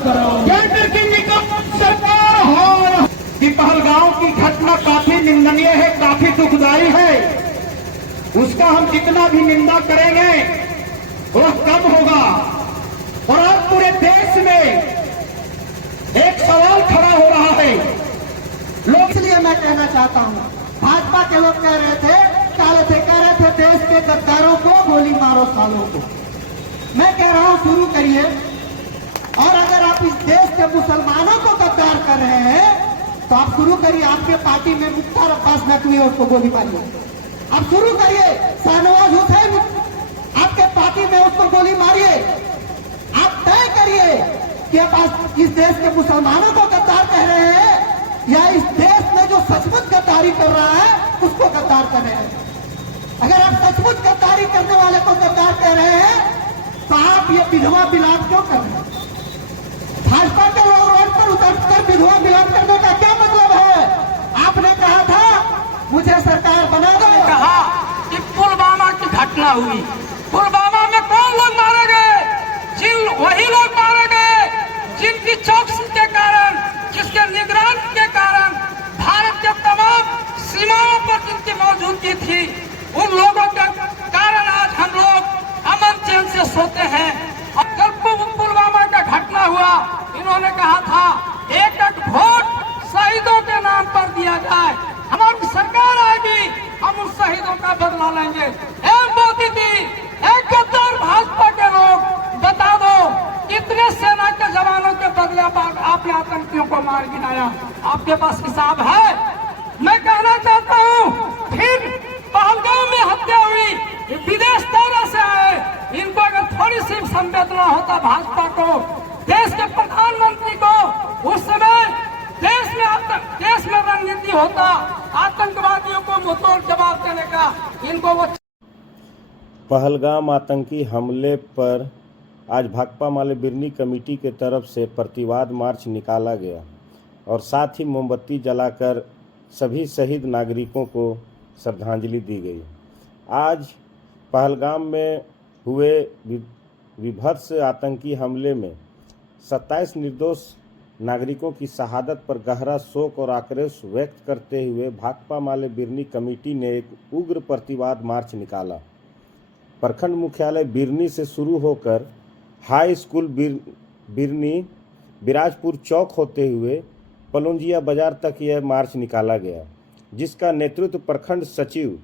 करो। केंद्र की निकट सरकार हो कि पहलगाम की घटना काफी निंदनीय है, काफी दुखदायी है। उसका हम जितना भी निंदा करेंगे वह कम होगा। और आज पूरे देश में एक सवाल खड़ा हो रहा है लोग। इसलिए मैं कहना चाहता हूं, भाजपा के लोग कह रहे थे देश के गद्दारों को गोली मारो सालों को। मैं कह रहा हूं शुरू करिए। और अगर आप इस देश के मुसलमानों को गद्दार कर रहे हैं तो आप शुरू करिए। आपके पार्टी में मुख्तार अब्बास नकवी है, उसको गोली मारिए। आप शुरू करिए। शाहनवाज हुसैन आपके पार्टी में, उसको गोली मारिए। आप तय करिए कि आप इस देश के मुसलमानों को गद्दार कह रहे हैं या इस देश में जो सचमुच गद्दारी कर रहा है उसको गद्दार कर रहे हैं। अगर आप सचमुच गद्दारी करने वाले को गद्दार कह रहे हैं तो आप ये विधवा मिलाप क्यों कर रहे हैं? भाजपा के लोग रोड पर उतरकर विधवा मिलाप करने का क्या मतलब है? आपने कहा था मुझे सरकार बना दो। कहा कि पुलवामा की घटना हुई, पुलवामा में कौन लोग मारे गए? वही लोग मारे गए जिनकी चौकसी के कारण, जिसके निगरानी के कारण भारत के तमाम सीमाओं पर जिनकी मौजूदगी थी, उन लोगों के कारण आज हम लोग अमन चैन से सोते हैं। और जब पुलवामा का घटना हुआ, इन्होंने कहा था एक एक वोट शहीदों के नाम पर दिया जाए, हमारी सरकार आएगी, हम उन शहीदों का बदला लेंगे। मोदी जी, एक गद्दार भाजपा के लोग, बता दो कितने सेना के जवानों के बदले आपने आतंकियों को मार गिराया? आपके पास हिसाब है? मैं कहना चाहता हूं, फिर पहलगाम में हत्या हुई, विदेश दौरे से आए, इनको अगर थोड़ी सी संवेदना होता भाजपा को, देश के प्रधानमंत्री को, उस समय देश में रणनीति होता आतंकवादियों को मुंहतोड़ जवाब देने का। इनको वो पहलगाम आतंकी हमले पर आज भाकपा माले बिरनी कमेटी के तरफ से प्रतिवाद मार्च निकाला गया और साथ ही मोमबत्ती जलाकर सभी शहीद नागरिकों को श्रद्धांजलि दी गई। आज पहलगाम में हुए विभत्स आतंकी हमले में 27 निर्दोष नागरिकों की शहादत पर गहरा शोक और आक्रोश व्यक्त करते हुए भाकपा माले बिरनी कमेटी ने एक उग्र प्रतिवाद मार्च निकाला। प्रखंड मुख्यालय बिरनी से शुरू होकर हाई स्कूल बिरनी बिराजपुर चौक होते हुए पलोंजिया बाजार तक यह मार्च निकाला गया, जिसका नेतृत्व प्रखंड सचिव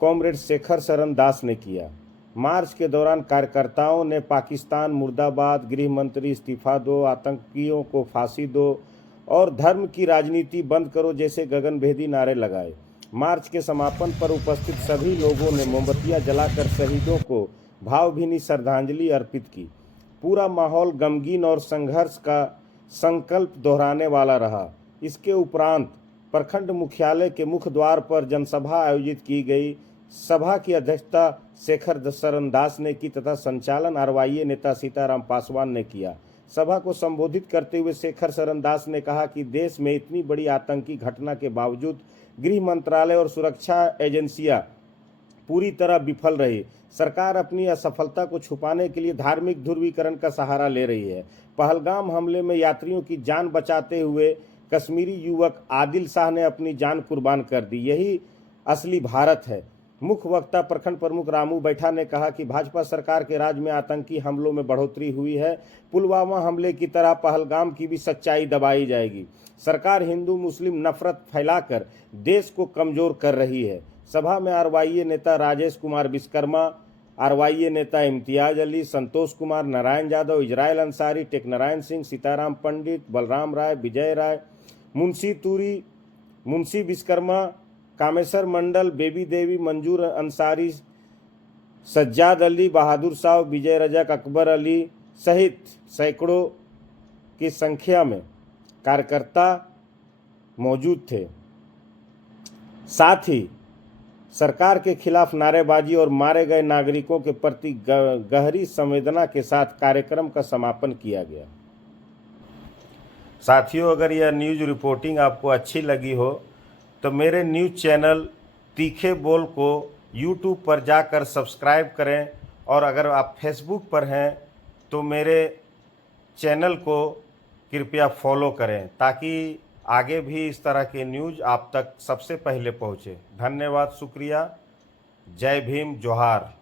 कॉमरेड शेखर शरण दास ने किया। मार्च के दौरान कार्यकर्ताओं ने पाकिस्तान मुर्दाबाद, गृह मंत्री इस्तीफा दो, आतंकियों को फांसी दो और धर्म की राजनीति बंद करो जैसे गगनभेदी नारे लगाए। मार्च के समापन पर उपस्थित सभी लोगों ने मोमबत्तियां जलाकर शहीदों को भावभीनी श्रद्धांजलि अर्पित की। पूरा माहौल गमगीन और संघर्ष का संकल्प दोहराने वाला रहा। इसके उपरांत प्रखंड मुख्यालय के मुख्य द्वार पर जनसभा आयोजित की गई। सभा की अध्यक्षता शेखर शरण दास ने की तथा संचालन आरवाईए नेता सीताराम पासवान ने किया। सभा को संबोधित करते हुए शेखर शरण दास ने कहा कि देश में इतनी बड़ी आतंकी घटना के बावजूद गृह मंत्रालय और सुरक्षा एजेंसियां पूरी तरह विफल रही। सरकार अपनी असफलता को छुपाने के लिए धार्मिक ध्रुवीकरण का सहारा ले रही है। पहलगाम हमले में यात्रियों की जान बचाते हुए कश्मीरी युवक आदिल शाह ने अपनी जान कुर्बान कर दी। यही असली भारत है। मुख्य वक्ता प्रखंड प्रमुख रामू बैठा ने कहा कि भाजपा सरकार के राज में आतंकी हमलों में बढ़ोतरी हुई है। पुलवामा हमले की तरह पहलगाम की भी सच्चाई दबाई जाएगी। सरकार हिंदू मुस्लिम नफरत फैलाकर देश को कमजोर कर रही है। सभा में आरवाईए नेता राजेश कुमार विश्वकर्मा, आरवाईए नेता इम्तियाज अली, संतोष कुमार, नारायण यादव, इजराइल अंसारी, टेकनारायण सिंह, सीताराम पंडित, बलराम राय, विजय राय, मुंशी तूरी, मुंशी विश्वकर्मा, कामेश्वर मंडल, बेबी देवी, मंजूर अंसारी, सज्जाद अली, बहादुर साहब, विजय रजक, अकबर अली सहित सैकड़ों की संख्या में कार्यकर्ता मौजूद थे। साथ ही सरकार के खिलाफ नारेबाजी और मारे गए नागरिकों के प्रति गहरी संवेदना के साथ कार्यक्रम का समापन किया गया। साथियों, अगर यह न्यूज़ रिपोर्टिंग आपको अच्छी लगी हो तो मेरे न्यूज़ चैनल तीखे बोल को यूट्यूब पर जाकर सब्सक्राइब करें और अगर आप फेसबुक पर हैं तो मेरे चैनल को कृपया फॉलो करें ताकि आगे भी इस तरह के न्यूज़ आप तक सबसे पहले पहुँचे। धन्यवाद, शुक्रिया, जय भीम, जोहार।